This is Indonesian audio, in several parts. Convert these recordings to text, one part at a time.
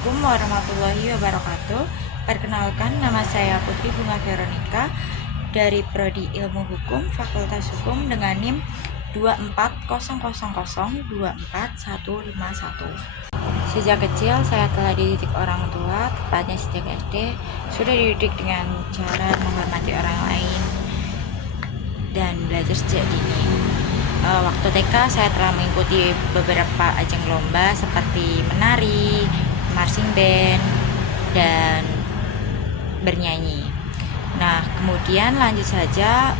Assalamualaikum warahmatullahi wabarakatuh. Perkenalkan, nama saya Putri Bunga Veronica dari Prodi Ilmu Hukum Fakultas Hukum dengan NIM 24000241151. Sejak kecil saya telah dididik orang tua, tepatnya sejak SD, sudah dididik dengan cara menghormati orang lain dan belajar sejak dini. Waktu TK saya telah mengikuti beberapa ajang lomba seperti menari, marching band, dan bernyanyi. Nah, kemudian lanjut saja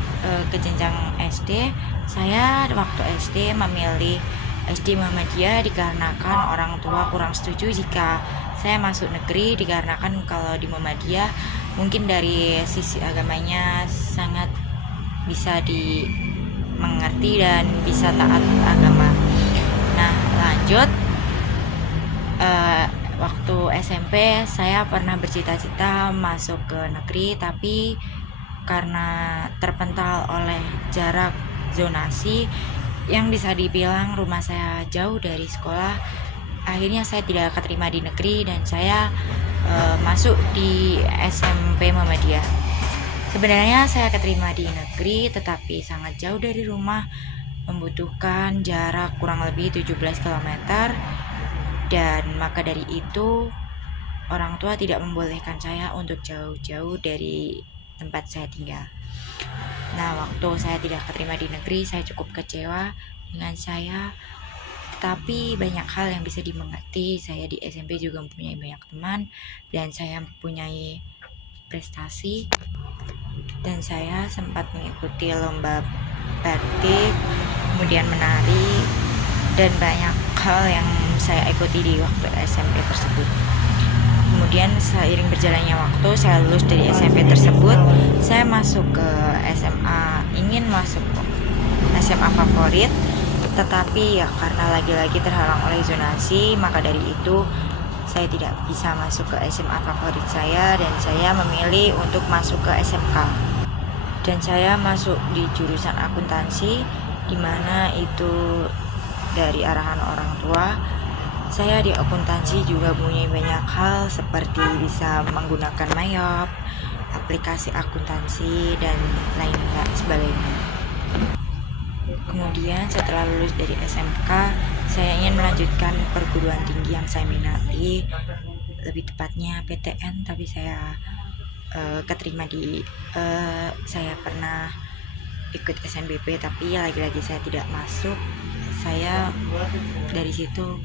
ke jenjang SD. Saya waktu SD memilih SD Muhammadiyah dikarenakan orang tua kurang setuju jika saya masuk negeri, dikarenakan kalau di Muhammadiyah mungkin dari sisi agamanya sangat bisa dimengerti dan bisa taat agama. Nah, lanjut waktu SMP saya pernah bercita-cita masuk ke negeri, tapi karena terpental oleh jarak zonasi yang bisa dibilang rumah saya jauh dari sekolah, akhirnya saya tidak keterima di negeri dan saya masuk di SMP Muhammadiyah. Sebenarnya saya keterima di negeri tetapi sangat jauh dari rumah, membutuhkan jarak kurang lebih 17 km, dan maka dari itu orang tua tidak membolehkan saya untuk jauh-jauh dari tempat saya tinggal. Nah, waktu saya tidak keterima di negeri, saya cukup kecewa dengan saya, tapi banyak hal yang bisa dimengerti. Saya di SMP juga mempunyai banyak teman dan saya mempunyai prestasi, dan saya sempat mengikuti lomba batik, kemudian menari, dan banyak hal yang saya ikuti di waktu SMP tersebut. Kemudian seiring berjalannya waktu, saya lulus dari SMP tersebut, saya masuk ke SMA, ingin masuk ke SMA favorit, tetapi ya karena lagi-lagi terhalang oleh zonasi, maka dari itu saya tidak bisa masuk ke SMA favorit saya dan saya memilih untuk masuk ke SMK. Dan saya masuk di jurusan akuntansi, di mana itu dari arahan orang tua. Saya di akuntansi juga punya banyak hal seperti bisa menggunakan Mayop, aplikasi akuntansi, dan lain sebagainya. Kemudian setelah lulus dari SMK, saya ingin melanjutkan perguruan tinggi yang saya minati, lebih tepatnya PTN, tapi saya keterima di saya pernah ikut SNBP, tapi lagi-lagi saya tidak masuk. Saya dari situ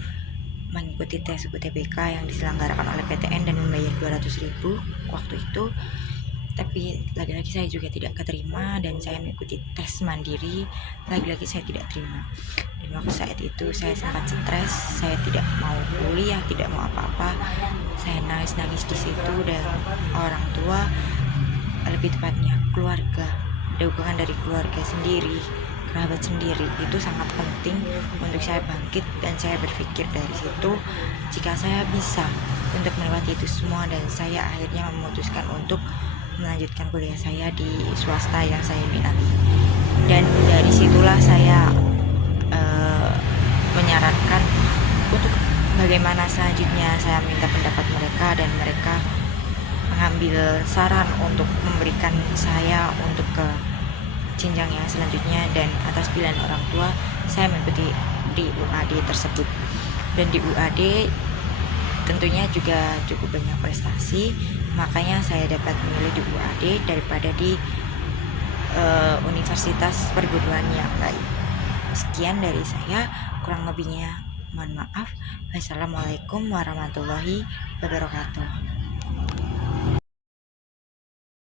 mengikuti tes UTBK yang diselenggarakan oleh PTN dan membayar 200.000 waktu itu, tapi lagi-lagi saya juga tidak keterima dan saya mengikuti tes mandiri, lagi-lagi saya tidak terima. Dan waktu saat itu saya sempat stres, saya tidak mau kuliah, tidak mau apa-apa, saya nangis-nangis di situ, dan orang tua, lebih tepatnya keluarga, dukungan dari keluarga sendiri, kerabat sendiri, itu sangat penting untuk saya bangkit. Dan saya berpikir dari situ, jika saya bisa untuk melewati itu semua, dan saya akhirnya memutuskan untuk melanjutkan kuliah saya di swasta yang saya minati. Dan dari situlah saya menyarankan untuk bagaimana selanjutnya. Saya minta pendapat mereka dan mereka mengambil saran untuk memberikan saya untuk ke jenjang yang selanjutnya, dan atas pilihan orang tua saya mengikuti di UAD tersebut. Dan di UAD tentunya juga cukup banyak prestasi, makanya saya dapat memilih di UAD daripada di universitas perguruan yang lain. Sekian dari saya, kurang lebihnya mohon maaf. Wassalamualaikum warahmatullahi wabarakatuh.